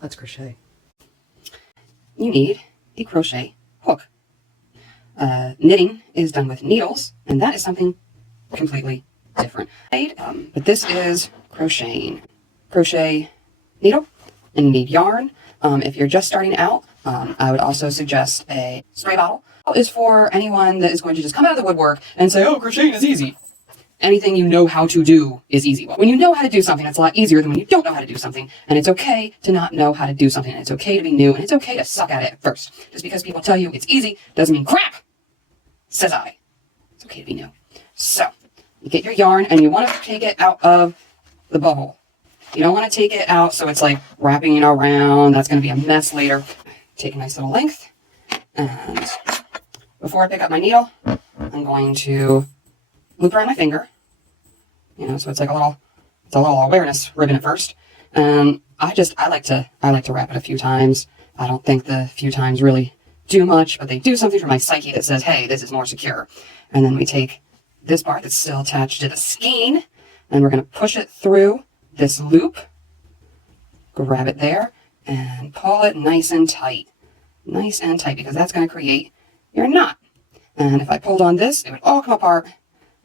Let's crochet. You need a crochet hook. Knitting is done with needles, and that is something completely different. But this is crocheting. Crochet needle, and you need yarn. If you're just starting out, I would also suggest a spray bottle. Is for anyone that is going to just come out of the woodwork and say, oh, crocheting is easy. Anything you know how to do is easy. When you know how to do something, it's a lot easier than when you don't know how to do something. And it's okay to not know how to do something. And it's okay to be new. And it's okay to suck at it at first. Just because people tell you it's easy doesn't mean crap, says I. It's okay to be new. So, you get your yarn and you want to take it out of the bubble. You don't want to take it out so it's like wrapping it around. That's going to be a mess later. Take a nice little length. And before I pick up my needle, I'm going to loop around my finger. So it's like a little awareness ribbon at first. And I like to wrap it a few times. I don't think the few times really do much, but they do something for my psyche that says, hey, this is more secure. And then we take this part that's still attached to the skein, and we're going to push it through this loop, grab it there, and pull it nice and tight. Nice and tight, because that's going to create your knot. And if I pulled on this, it would all come apart.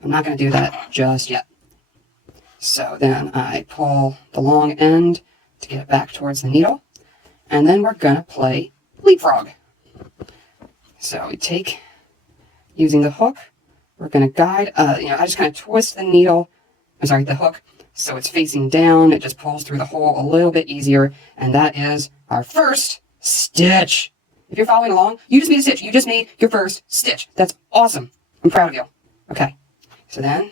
I'm not going to do that just yet. So then I pull the long end to get it back towards the needle. And then we're going to play leapfrog. So we take, using the hook, we're going to guide, I just kind of twist the hook, so it's facing down. It just pulls through the hole a little bit easier. And that is our first stitch. If you're following along, you just made a stitch. You just made your first stitch. That's awesome. I'm proud of you. Okay. So then,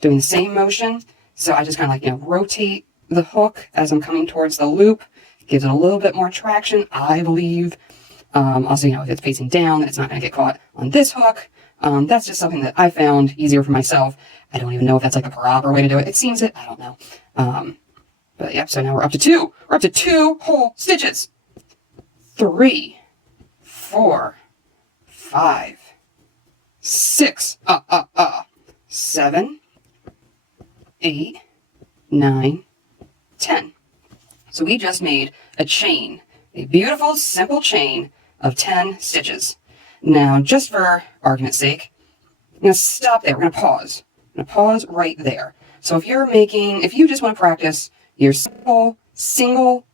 doing the same motion. So I just kind of rotate the hook as I'm coming towards the loop. Gives it a little bit more traction, I believe. Also, if it's facing down, then it's not going to get caught on this hook. That's just something that I found easier for myself. I don't even know if that's like a proper way to do it. It seems it. I don't know. But yep, so now we're up to 2. We're up to 2 whole stitches. 3, 4, 5, 6, 7, 8, 9, 10. So we just made a chain, a beautiful, simple chain of 10 stitches. Now, just for argument's sake, I'm going to stop there. We're going to pause. I'm going to pause right there. So if you just want to practice your simple, single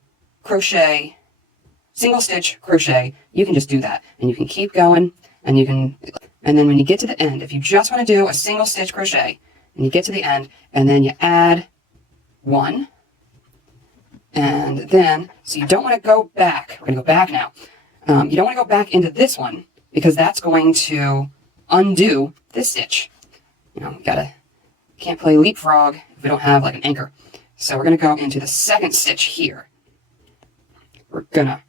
stitch crochet, you can just do that. And you can keep going, and then when you get to the end, if you just want to do a single stitch crochet, and you get to the end, and then you add 1, and then, so you don't want to go back. We're going to go back now. You don't want to go back into this one, because that's going to undo this stitch. Can't play leapfrog if we don't have like an anchor. So we're going to go into the second stitch here. We're going to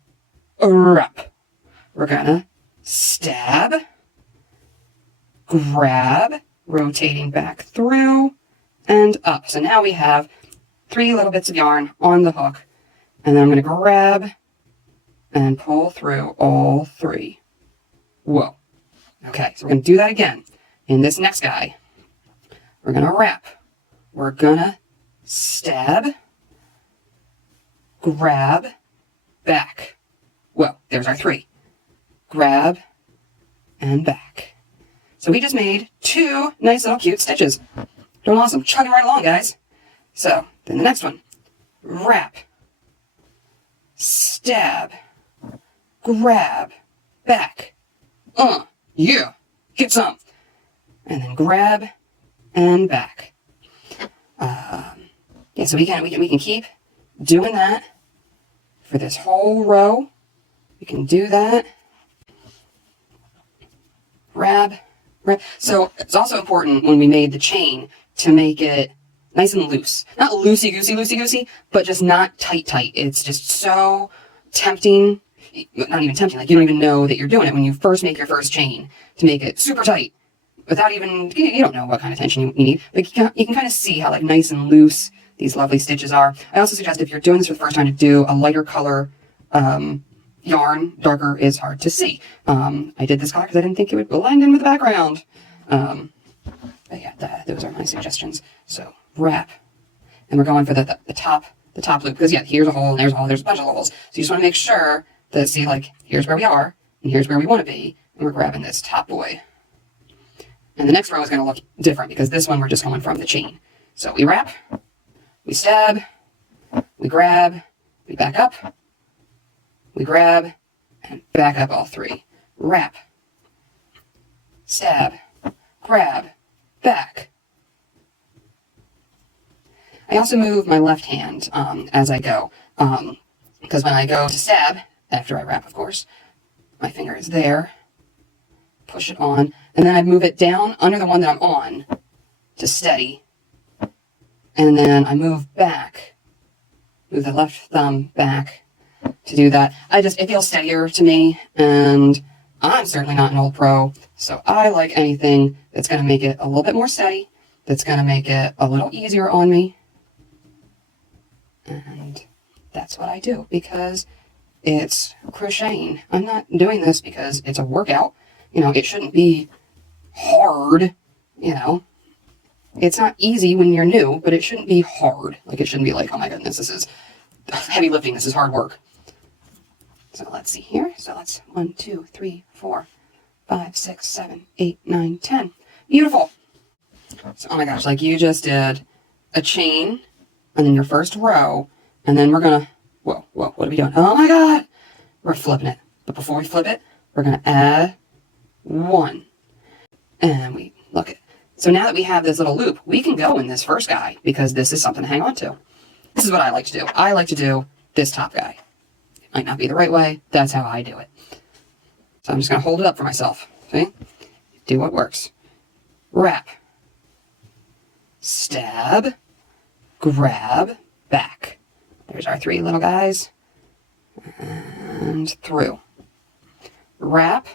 wrap. We're going to stab, grab, rotating back through, and up. So now we have 3 little bits of yarn on the hook, and then I'm going to grab and pull through all 3. Whoa. Okay, so we're going to do that again. In this next guy, we're going to wrap. We're going to stab, grab, back. Whoa, there's our 3. Grab, and back. So we just made 2 nice little cute stitches. Doing awesome. Chugging right along, guys. So, then the next one. Wrap, stab, grab, back. Yeah, get some. And then grab and back. So we can keep doing that for this whole row. We can do that. Grab. So it's also important when we made the chain to make it nice and loose. Not loosey-goosey, but just not tight. It's just so tempting. Not even tempting, like you don't even know that you're doing it when you first make your first chain, to make it super tight without even, you don't know what kind of tension you need, but you can kind of see how like nice and loose these lovely stitches are. I also suggest if you're doing this for the first time to do a lighter color yarn. Darker is hard to see. I did this color because I didn't think it would blend in with the background. But yeah, those are my suggestions. So wrap, and we're going for the top the top loop, because yeah, here's a hole and there's a hole, there's a bunch of holes. So you just want to make sure that, see, like, here's where we are and here's where we want to be, and we're grabbing this top boy. And the next row is going to look different because this one we're just going from the chain. So we wrap, we stab, we grab, we back up, we grab, and back up all three. Wrap, stab, grab, back. I also move my left hand as I go, because when I go to stab, after I wrap, of course, my finger is there, push it on, and then I move it down under the one that I'm on to steady, and then I move back, move the left thumb back to do that. It feels steadier to me, and I'm certainly not an old pro, so I like anything that's going to make it a little bit more steady, that's going to make it a little easier on me. And that's what I do because it's crocheting. I'm not doing this because it's a workout. You know, it shouldn't be hard, you know. It's not easy when you're new, but it shouldn't be hard. Like, it shouldn't be like, oh my goodness, this is heavy lifting, this is hard work. So let's see here. So let's 1, 2, 3, 4, 5, 6, 7, 8, 9, 10. Beautiful. So, oh my gosh, like you just did a chain and then your first row, and then we're gonna, whoa, what are we doing? Oh my God, we're flipping it. But before we flip it, we're gonna add 1. And we look at, so now that we have this little loop, we can go in this first guy because this is something to hang on to. This is what I like to do. I like to do this top guy. It might not be the right way. That's how I do it. So I'm just gonna hold it up for myself. See? Do what works. Wrap. Stab. Grab, back. There's our 3 little guys. And through. Wrap,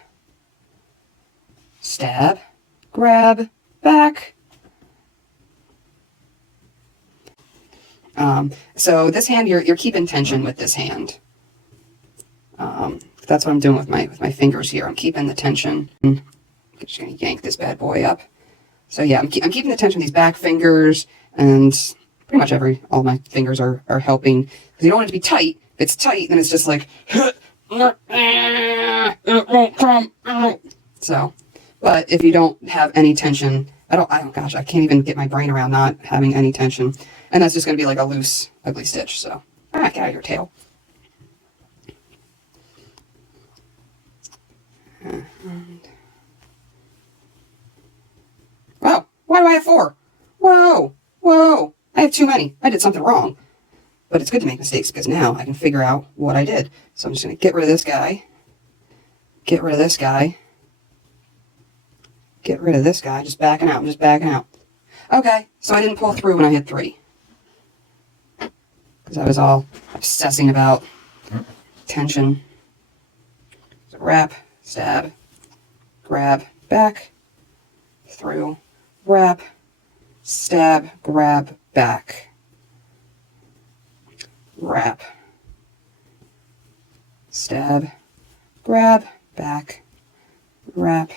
stab, grab, back. So this hand, you're keeping tension with this hand. That's what I'm doing with my fingers here. I'm keeping the tension. I'm just going to yank this bad boy up. So yeah, I'm keeping the tension with these back fingers, and pretty much all my fingers are helping, because you don't want it to be tight. If it's tight, then it's just like, so, but if you don't have any tension, gosh, I can't even get my brain around not having any tension. And that's just going to be like a loose, ugly stitch. So, get out of your tail. Wow, why do I have 4? Whoa. I have too many. I did something wrong. But it's good to make mistakes because now I can figure out what I did. So I'm just going to get rid of this guy. Get rid of this guy. Get rid of this guy. Just backing out. I'm just backing out. Okay, so I didn't pull through when I hit 3. Because I was all obsessing about tension. So wrap, stab, grab, back, through, wrap, stab, grab, back, wrap, stab, grab, back, wrap,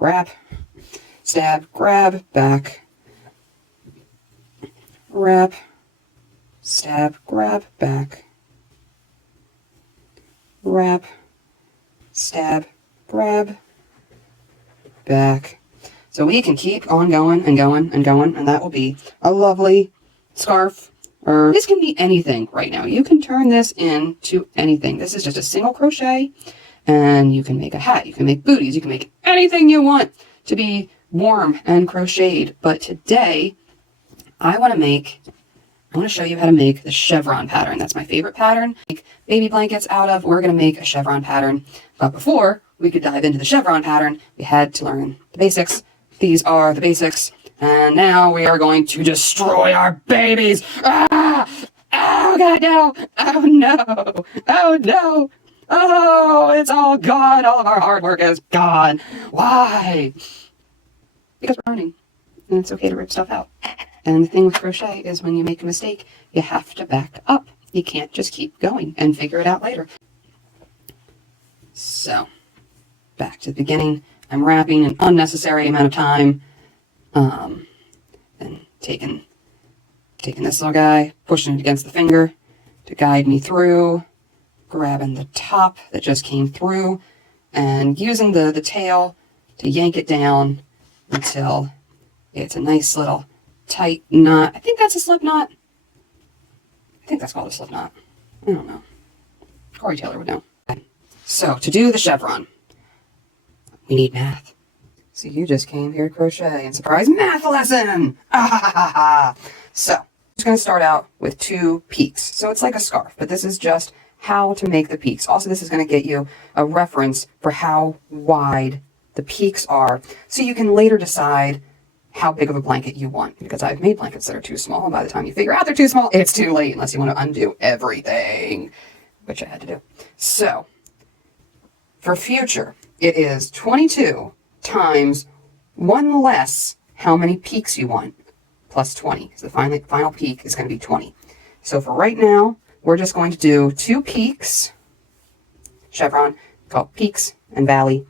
wrap, stab, grab, back, wrap, stab, grab, back, wrap, stab, grab, back. So we can keep on going and going and going, and that will be a lovely scarf. Or this can be anything right now. You can turn this into anything. This is just a single crochet, and you can make a hat, you can make booties, you can make anything you want to be warm and crocheted. But today, I want to show you how to make the chevron pattern. That's my favorite pattern. Make baby blankets out of. We're going to make a chevron pattern. But before we could dive into the chevron pattern, we had to learn the basics. These are the basics. And now we are going to destroy our babies. Ah! Oh, God, no. Oh, no. Oh, no. Oh, it's all gone. All of our hard work is gone. Why? Because we're learning. And it's okay to rip stuff out. And the thing with crochet is when you make a mistake, you have to back up. You can't just keep going and figure it out later. So, back to the beginning. I'm wrapping an unnecessary amount of time. And taking Taking this little guy, pushing it against the finger to guide me through, grabbing the top that just came through, and using the tail to yank it down until it's a nice little tight knot. I think that's a slip knot. I think that's called a slip knot. I don't know. Corey Taylor would know. So to do the chevron, we need math. So you just came here to crochet and surprise math lesson. So I'm just going to start out with 2 peaks. So it's like a scarf, but this is just how to make the peaks. Also, this is going to get you a reference for how wide the peaks are, so you can later decide how big of a blanket you want, because I've made blankets that are too small, and by the time you figure out they're too small, it's too late, unless you want to undo everything, which I had to do. So for future, it is 22 times 1 less how many peaks you want, plus 20. So the final peak is going to be 20. So for right now, we're just going to do 2 peaks, chevron, called peaks and valley.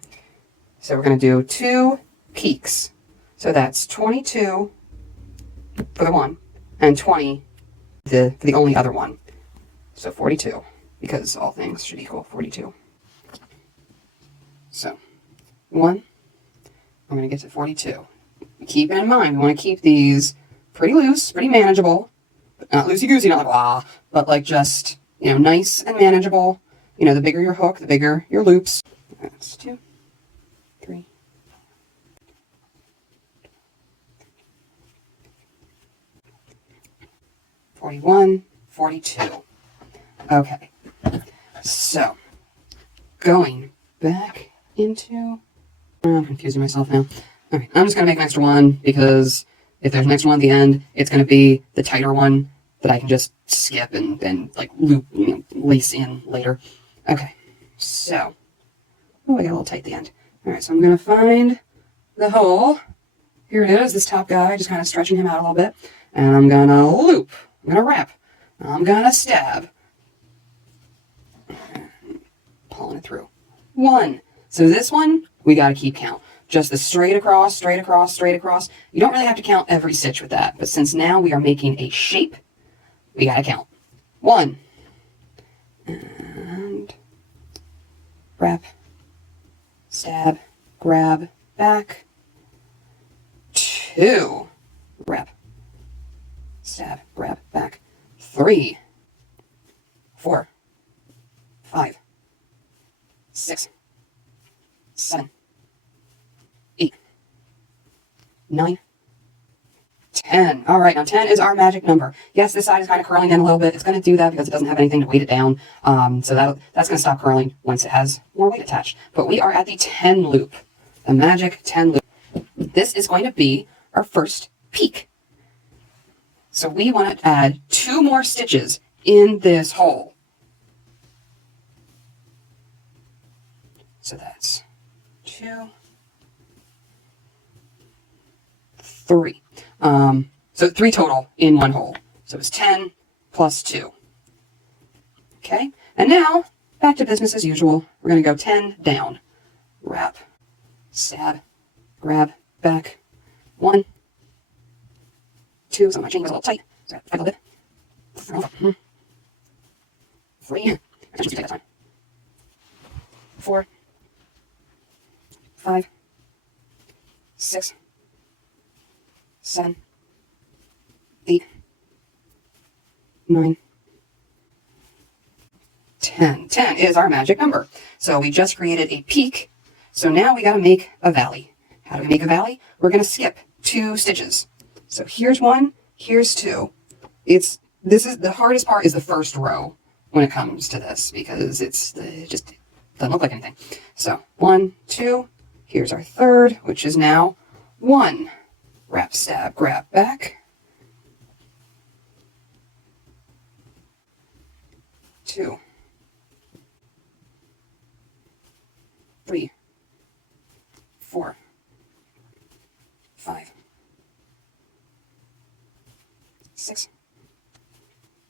So we're going to do 2 peaks. So that's 22 for the one, and 20 for the only other one. So 42, because all things should equal 42. So 1, I'm going to get to 42. Keep it in mind, we want to keep these pretty loose, pretty manageable, but not loosey-goosey, not like, ah, but like just, nice and manageable. The bigger your hook, the bigger your loops. That's 2, 3, 41, 42. Okay, so going back into, I'm confusing myself now. All right, I'm just going to make an extra one, because if there's an extra one at the end, it's going to be the tighter one that I can just skip and like loop, lace in later. Okay, so, I got a little tight at the end. All right, so I'm going to find the hole. Here it is, this top guy, just kind of stretching him out a little bit. And I'm going to loop. I'm going to wrap. I'm going to stab. Pulling it through. 1. So this one, we got to keep count. Just the straight across, straight across, straight across. You don't really have to count every stitch with that. But since now we are making a shape, we got to count. 1. And wrap, stab, grab, back. 2. Wrap, stab, grab, back. 3, 4, 5, 6, 7, 8, 9, 10. All right, now 10 is our magic number. Yes, this side is kind of curling in a little bit. It's going to do that because it doesn't have anything to weight it down. So that's going to stop curling once it has more weight attached. But we are at the 10 loop, the magic 10 loop. This is going to be our first peak. So we want to add 2 more stitches in this hole. So that's 2, 3. So 3 total in one hole. So it's 10 plus 2. Okay, and now back to business as usual. We're going to go 10 down. Wrap, stab, grab, back. 1, 2, so my chain was a little tight. So I have to fight a little bit. 3, I should take that time. 4, 5, 6, 7, 8, 9, 10. 10 is our magic number. So we just created a peak. So now we got to make a valley. How do we make a valley? We're going to skip 2 stitches. So here's 1, here's 2. This is the hardest part, is the first row when it comes to this, because it just doesn't look like anything. So 1, 2, here's our third, which is now 1. Wrap, stab, grab, back. 2, 3, 4, 5, 6,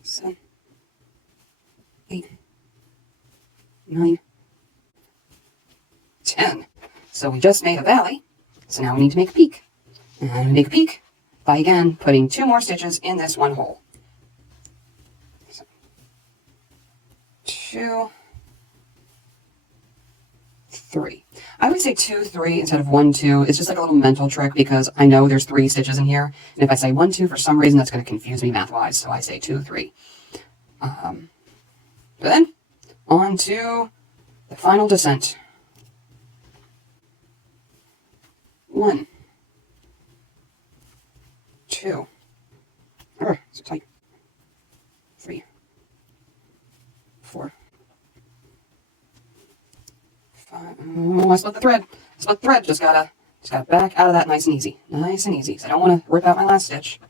7, 8, 9, 10. So we just made a valley, so now we need to make a peak. And we make a peak by again putting 2 more stitches in this one hole. So, 2, 3. I would say 2, 3 instead of 1, 2. It's just like a little mental trick because I know there's 3 stitches in here. And if I say 1, 2, for some reason, that's going to confuse me math-wise. So I say 2, 3. But then, on to the final descent. 1, 2. So tight. 3, 4. Oh, I split the thread. Split the thread. Just gotta back out of that nice and easy. Nice and easy. So I don't want to rip out my last stitch.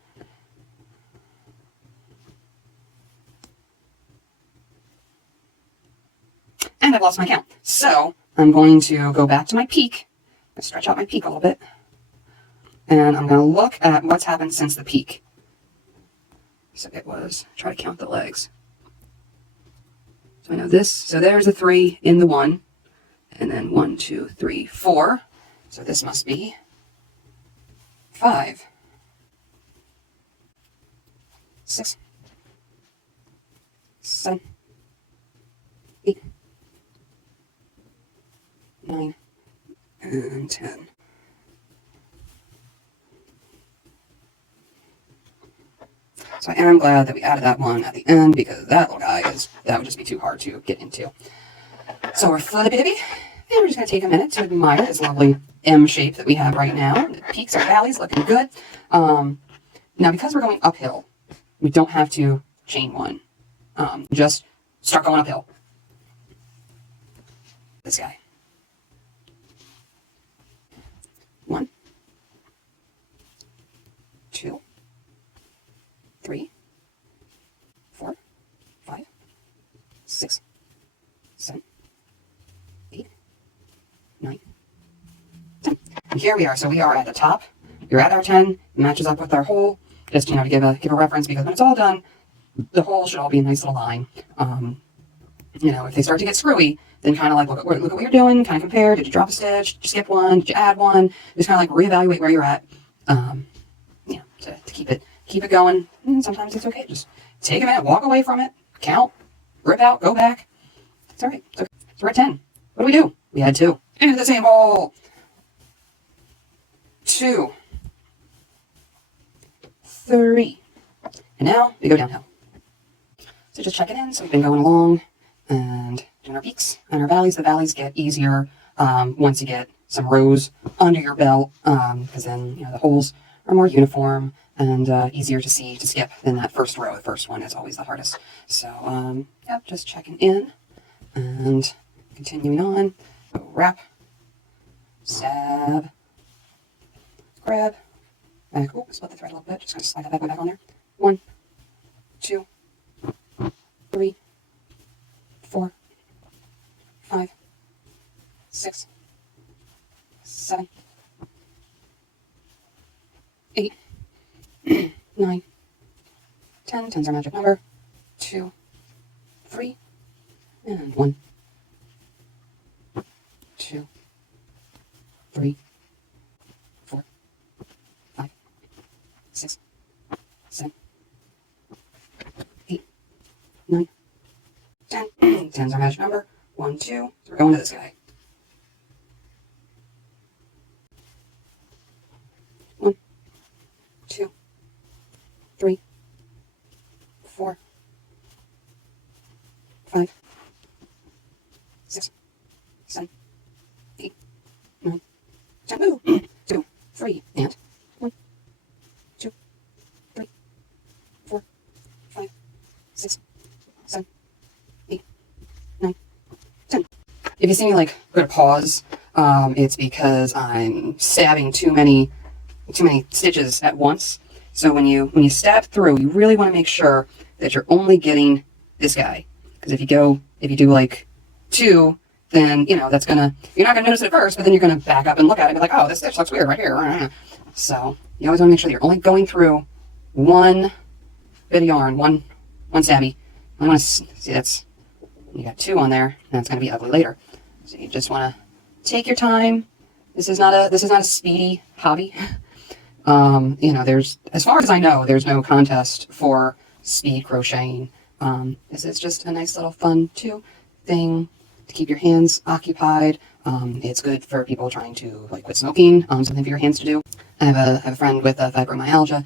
And I've lost my count. So I'm going to go back to my peak. Stretch out my peak a little bit. And I'm going to look at what's happened since the peak. So it was, try to count the legs. So I know this. So there's a 3 in the 1. And then 1, 2, 3, 4. So this must be 5, 6, 7, 8, 9, and 10. So I am glad that we added that one at the end because that little guy that would just be too hard to get into. So we're flippity, and we're just going to take a minute to admire this lovely M shape that we have right now. The peaks or valleys looking good. Now, because we're going uphill, we don't have to chain one. Just start going uphill. This guy. 1, 2, 3, 4, 5, 6, 7, 8, 9, 10. And here we are. So we are at the top. You're at our 10. Matches up with our hole. Just, to give a reference, because when it's all done, the hole should all be a nice little line. If they start to get screwy, then kind of like look at what you're doing, kind of compare. Did you drop a stitch? Did you skip one? Did you add one? Just kind of like reevaluate where you're at. To keep it going. And sometimes it's okay. Just take a minute, walk away from it, count, rip out, go back. It's all right. It's okay. So we're at 10. What do we do? We add 2 into the same hole. 2, 3, and now we go downhill. So just check it in. So we've been going along and doing our peaks and our valleys. The valleys get easier once you get some rows under your belt, because then the holes are more uniform and easier to see to skip than that first row. The first one is always the hardest. So just checking in and continuing on. So wrap, stab, grab, back. Oh, split the thread a little bit. Just gonna slide that back on there. 1, 2, 3, 4, 5, 6, 7, 8, 9, 10. 10's our magic number. 2, 3, and 1, 2, 3, 4, 5, 6, 7, 8, 9, 10. 10's our magic number. 1, 2. So we're going to this guy. 1, 2, 3, 4, 5, 6, 7, 8, 9, 10. Move. 2, 3, and 1, 2, 3, 4, 5, 6, 7, 8, 9, 10. If you see me go to pause, it's because I'm stabbing too many stitches at once. So when you stab through, you really want to make sure that you're only getting this guy. Because if you do like 2, then you're not gonna notice it at first, but then you're gonna back up and look at it and be like, oh, this stitch looks weird right here. So you always want to make sure that you're only going through one bit of yarn, one stabby. I want to see you got 2 on there, and that's gonna be ugly later. So you just want to take your time. This is not a speedy hobby. You know, as far as I know, there's no contest for speed crocheting. It's just a nice little fun too thing to keep your hands occupied. It's good for people trying to like quit smoking, something for your hands to do. I have a friend with fibromyalgia,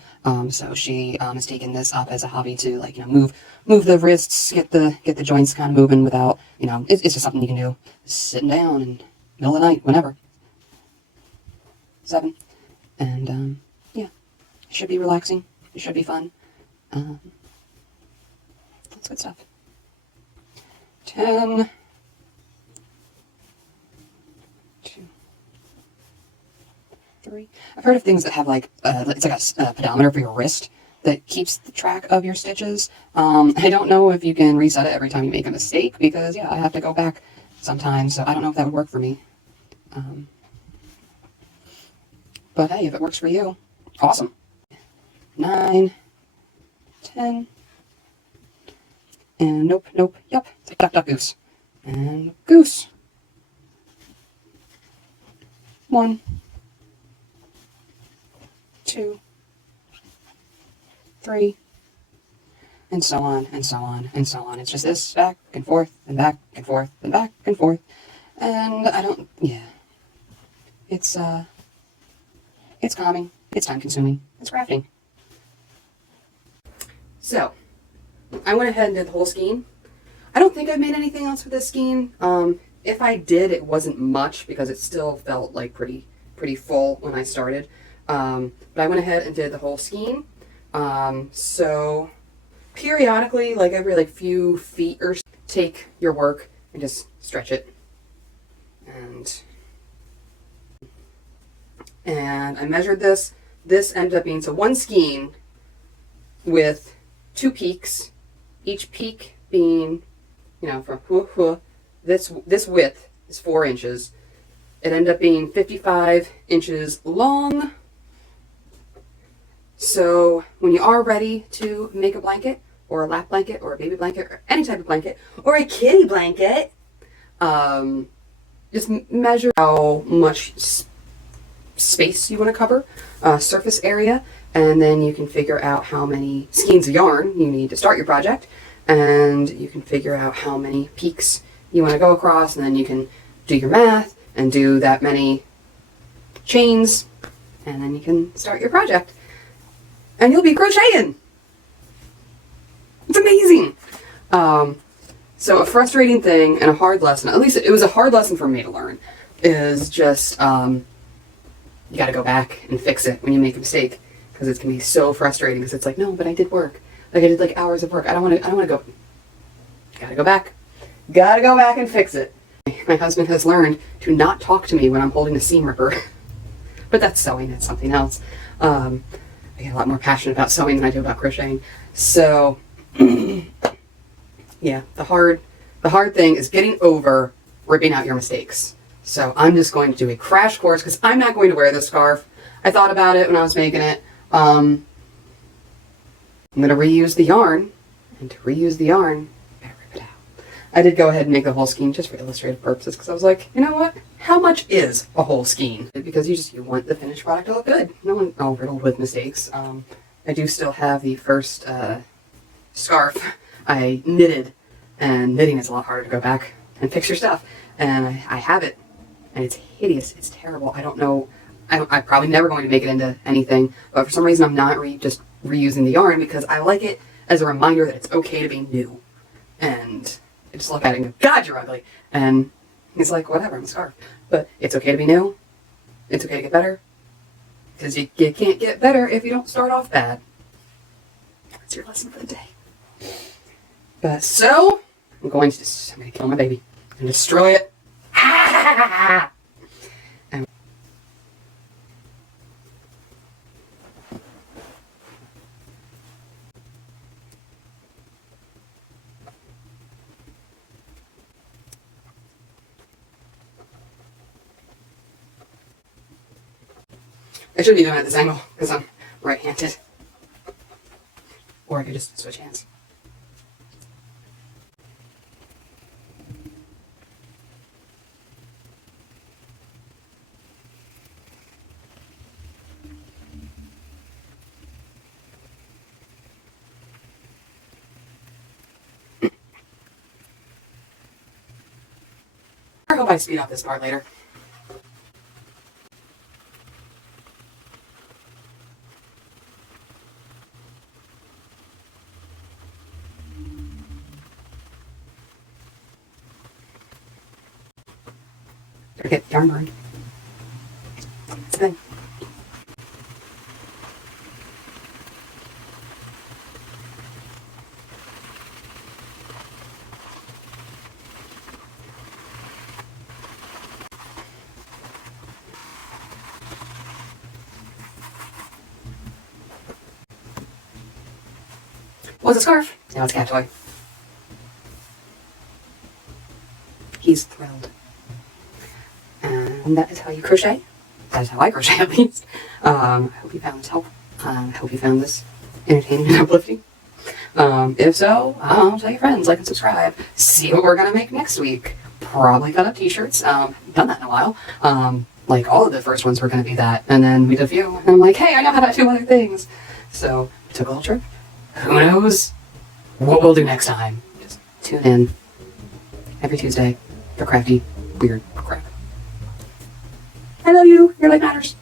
so she has taken this up as a hobby to like, you know, move the wrists, get the joints kind of moving without, you know, it's just something you can do sitting down in the middle of the night, whenever. 7. And yeah, it should be relaxing. It should be fun. That's good stuff. 10. 2. 3. I've heard of things that have like, it's like a pedometer for your wrist that keeps the track of your stitches. I don't know if you can reset it every time you make a mistake because, yeah, I have to go back sometimes, so I don't know if that would work for me. But hey, if it works for you, awesome. 9, 10, and nope, yep, it's like duck, goose, and goose. 1, 2, 3, and so on, and so on, and so on. It's just this back and forth, and back and forth, and back and forth, and I don't, yeah. It's calming, it's time consuming, it's crafting. So, I went ahead and did the whole skein. I don't think I've made anything else with this skein. If I did, it wasn't much because it still felt like pretty full when I started. But I went ahead and did the whole skein. So periodically, like every like few feet or so, take your work and just stretch it. And I measured this. This ended up being, so one skein with 2 peaks, each peak being, you know, from this width is 4 inches. It ended up being 55 inches long. So when you are ready to make a blanket, or a lap blanket, or a baby blanket, or any type of blanket, or a kitty blanket, just measure how much space you want to cover, surface area, and then you can figure out how many skeins of yarn you need to start your project, and you can figure out how many peaks you want to go across, and then you can do your math and do that many chains, and then you can start your project. And you'll be crocheting! It's amazing! So a frustrating thing and a hard lesson, at least it was a hard lesson for me to learn, is just you gotta go back and fix it when you make a mistake, because it's gonna be so frustrating, because it's like, no, but I did work. Like I did like hours of work. I don't wanna go. Gotta go back. Gotta go back and fix it. My husband has learned to not talk to me when I'm holding a seam ripper. But that's sewing, it's something else. I get a lot more passionate about sewing than I do about crocheting. So yeah, the hard thing is getting over ripping out your mistakes. So I'm just going to do a crash course because I'm not going to wear this scarf. I thought about it when I was making it. I'm going to reuse the yarn, and to reuse the yarn, I gotta rip it out. I did go ahead and make the whole skein just for illustrative purposes because I was like, you know what? How much is a whole skein? Because you want the finished product to look good. No one riddled with mistakes. I do still have the first scarf I knitted, and knitting is a lot harder to go back and fix your stuff. And I have it, and it's hideous. It's terrible. I don't know. I'm probably never going to make it into anything, but for some reason I'm not just reusing the yarn because I like it as a reminder that it's okay to be new. And I just look at it and go, God, you're ugly. And he's like, whatever, I'm a scarf. But it's okay to be new. It's okay to get better. Because you can't get better if you don't start off bad. That's your lesson for the day. But so, I'm going to kill my baby and destroy it. And I should be doing it at this angle because I'm right-handed. Or I could just switch hands. hope I speed up this part later. Better get yarn burned. That's the thing. Was a scarf. Now it's a cat toy. He's thrilled. And that is how you crochet. That is how I crochet, at least. I hope you found this helpful. I hope you found this entertaining and uplifting. If so, tell your friends, like and subscribe. See what we're going to make next week. Probably cut up t-shirts. Done that in a while. Like all of the first ones were going to be that. And then we did a few. And I'm like, hey, I know how to do other things. So we took a little trip. Who knows what we'll do next time? Just tune in every Tuesday for crafty, weird crap. I love you. Your life matters.